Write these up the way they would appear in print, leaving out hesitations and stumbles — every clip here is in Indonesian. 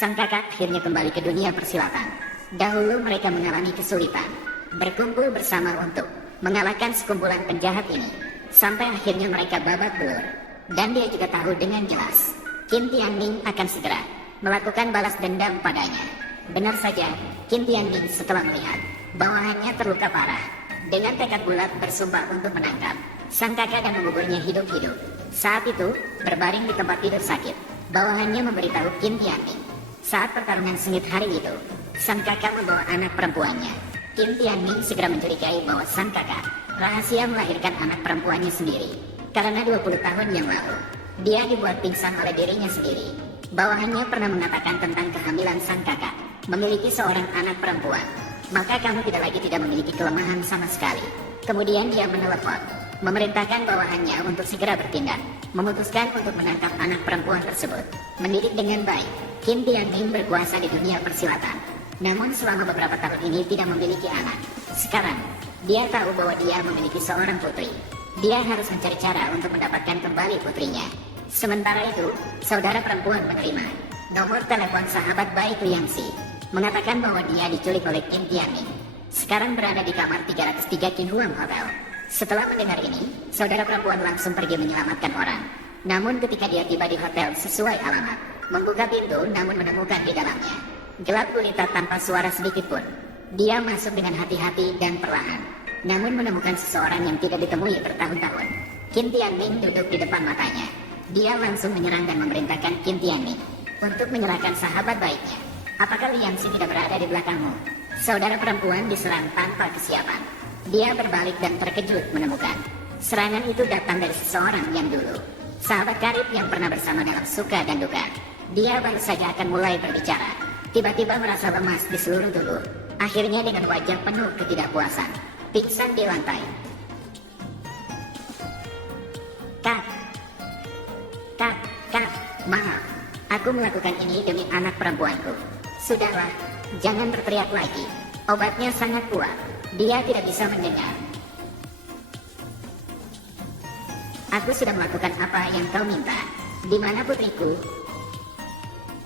Sang kakak akhirnya kembali ke dunia persilatan. Dahulu mereka mengalami kesulitan, berkumpul bersama untuk mengalahkan sekumpulan penjahat ini. Sampai akhirnya mereka babak belur. Dan dia juga tahu dengan jelas, Qin Tianming akan segera melakukan balas dendam padanya. Benar saja, Qin Tianming setelah melihat bawahannya terluka parah, dengan tekad bulat bersumpah untuk menangkap sang kakak dan menguburnya hidup-hidup. Saat itu, berbaring di tempat tidur sakit, bawahannya memberitahu Qin Tianming. Saat pertarungan sengit hari itu, sang kakak membawa anak perempuannya. Qin Tianming segera mencurigai bahwa sang kakak rahasia melahirkan anak perempuannya sendiri. Karena 20 tahun yang lalu, dia dibuat pingsan oleh dirinya sendiri. Bawahannya pernah mengatakan tentang kehamilan sang kakak memiliki seorang anak perempuan. Maka kamu tidak memiliki kelemahan sama sekali. Kemudian dia menelepon, memerintahkan bawahannya untuk segera bertindak, memutuskan untuk menangkap anak perempuan tersebut. Mendidik dengan baik, Qin Tianming berkuasa di dunia persilatan. Namun selama beberapa tahun ini tidak memiliki anak. Sekarang, dia tahu bahwa dia memiliki seorang putri. Dia harus mencari cara untuk mendapatkan kembali putrinya. Sementara itu, saudara perempuan menerima nomor telepon sahabat baik Liang Xi, mengatakan bahwa dia diculik oleh Qin Tianming. Sekarang berada di kamar 303 Qinhuang Hotel. Setelah mendengar ini, saudara perempuan langsung pergi menyelamatkan orang. Namun ketika dia tiba di hotel sesuai alamat, membuka pintu namun menemukan di dalamnya gelap gulita tanpa suara sedikit pun. Dia masuk dengan hati-hati dan perlahan, namun menemukan seseorang yang tidak ditemui bertahun-tahun. Qin Tianming duduk di depan matanya. Dia langsung menyerang dan memerintahkan Qin Tianming untuk menyerahkan sahabat baiknya. Apakah Liang Xi tidak berada di belakangmu? Saudara perempuan diserang tanpa kesiapan. Dia berbalik dan terkejut menemukan serangan itu datang dari seseorang yang dulu sahabat karib yang pernah bersama dalam suka dan duka. Dia baru saja akan mulai berbicara, tiba-tiba merasa lemas di seluruh tubuh. Akhirnya dengan wajah penuh ketidakpuasan, pingsan di lantai. Kak, maaf. Aku melakukan ini demi anak perempuanku. Sudahlah, jangan berteriak lagi. Obatnya sangat kuat. Dia tidak bisa mendengar. Aku sudah melakukan apa yang kau minta. Di mana putriku?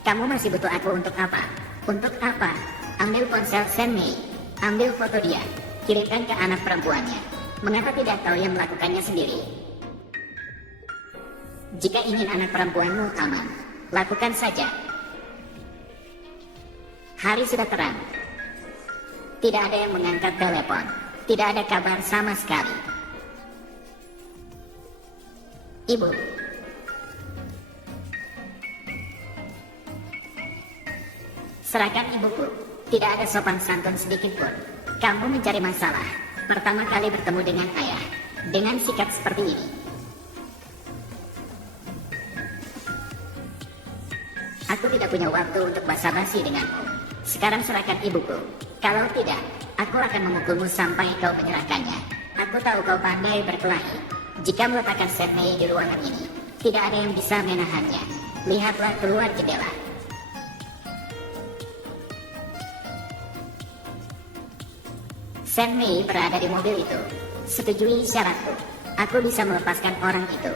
Kamu masih butuh aku untuk apa? Untuk apa? Ambil ponsel Shen Mei. Ambil foto dia. Kirimkan ke anak perempuannya. Mengapa tidak kau yang melakukannya sendiri? Jika ingin anak perempuanmu aman, lakukan saja. Hari sudah terang. Tidak ada yang mengangkat telepon. Tidak ada kabar sama sekali. Ibu. Serahkan ibuku. Tidak ada sopan santun sedikit pun. Kamu mencari masalah. Pertama kali bertemu dengan ayah. Dengan sikap seperti ini. Aku tidak punya waktu untuk basa-basi denganmu. Sekarang serahkan ibuku. Kalau tidak, aku akan memukulmu sampai kau menyerahkannya. Aku tahu kau pandai berkelahi. Jika meletakkan Shen Mei di ruangan ini, tidak ada yang bisa menahannya. Lihatlah keluar jendela. Shen Mei berada di mobil itu. Setujui syaratku. Aku bisa melepaskan orang itu.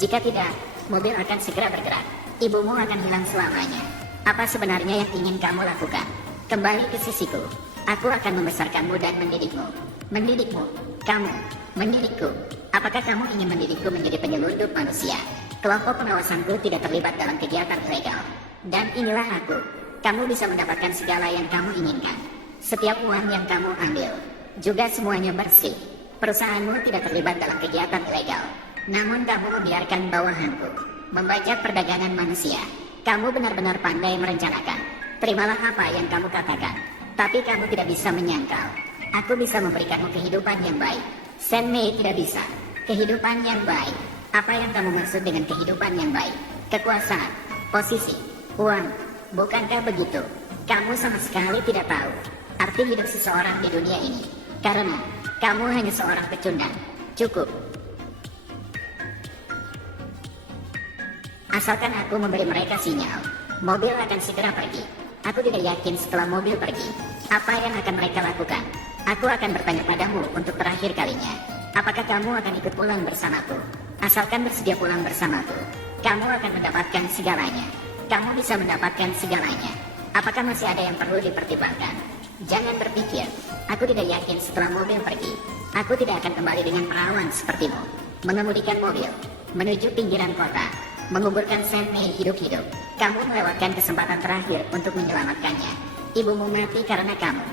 Jika tidak, mobil akan segera bergerak. Ibumu akan hilang selamanya. Apa sebenarnya yang ingin kamu lakukan? Kembali ke sisiku. Aku akan membesarkanmu dan mendidikmu. Mendidikmu. Kamu. Mendidikku. Apakah kamu ingin mendidikku menjadi penyelundup manusia? Kelompok pengawasanku tidak terlibat dalam kegiatan ilegal. Dan inilah aku. Kamu bisa mendapatkan segala yang kamu inginkan. Setiap uang yang kamu ambil. Juga semuanya bersih. Perusahaanmu tidak terlibat dalam kegiatan ilegal. Namun kamu membiarkan bawahanku membajak perdagangan manusia. Kamu benar-benar pandai merencanakan. Terimalah apa yang kamu katakan. Tapi kamu tidak bisa menyangkal. Aku bisa memberikanmu kehidupan yang baik. Shen Mei tidak bisa. Kehidupan yang baik. Apa yang kamu maksud dengan kehidupan yang baik? Kekuasaan, posisi, uang. Bukankah begitu? Kamu sama sekali tidak tahu arti hidup seseorang di dunia ini. Karena kamu hanya seorang pecundang. Cukup. Asalkan aku memberi mereka sinyal, mobil akan segera pergi. Aku tidak yakin setelah mobil pergi, apa yang akan mereka lakukan. Aku akan bertanya padamu untuk terakhir kalinya. Apakah kamu akan ikut pulang bersamaku? Asalkan bersedia pulang bersamaku, kamu akan mendapatkan segalanya. kamu bisa mendapatkan segalanya. Apakah masih ada yang perlu dipertimbangkan? Jangan berpikir, aku tidak yakin setelah mobil pergi, aku tidak akan kembali dengan perawan sepertimu. Mengemudikan mobil, menuju pinggiran kota, menguburkan Saint May hidup-hidup. Kamu melewatkan kesempatan terakhir untuk menyelamatkannya. Ibumu mati karena kamu.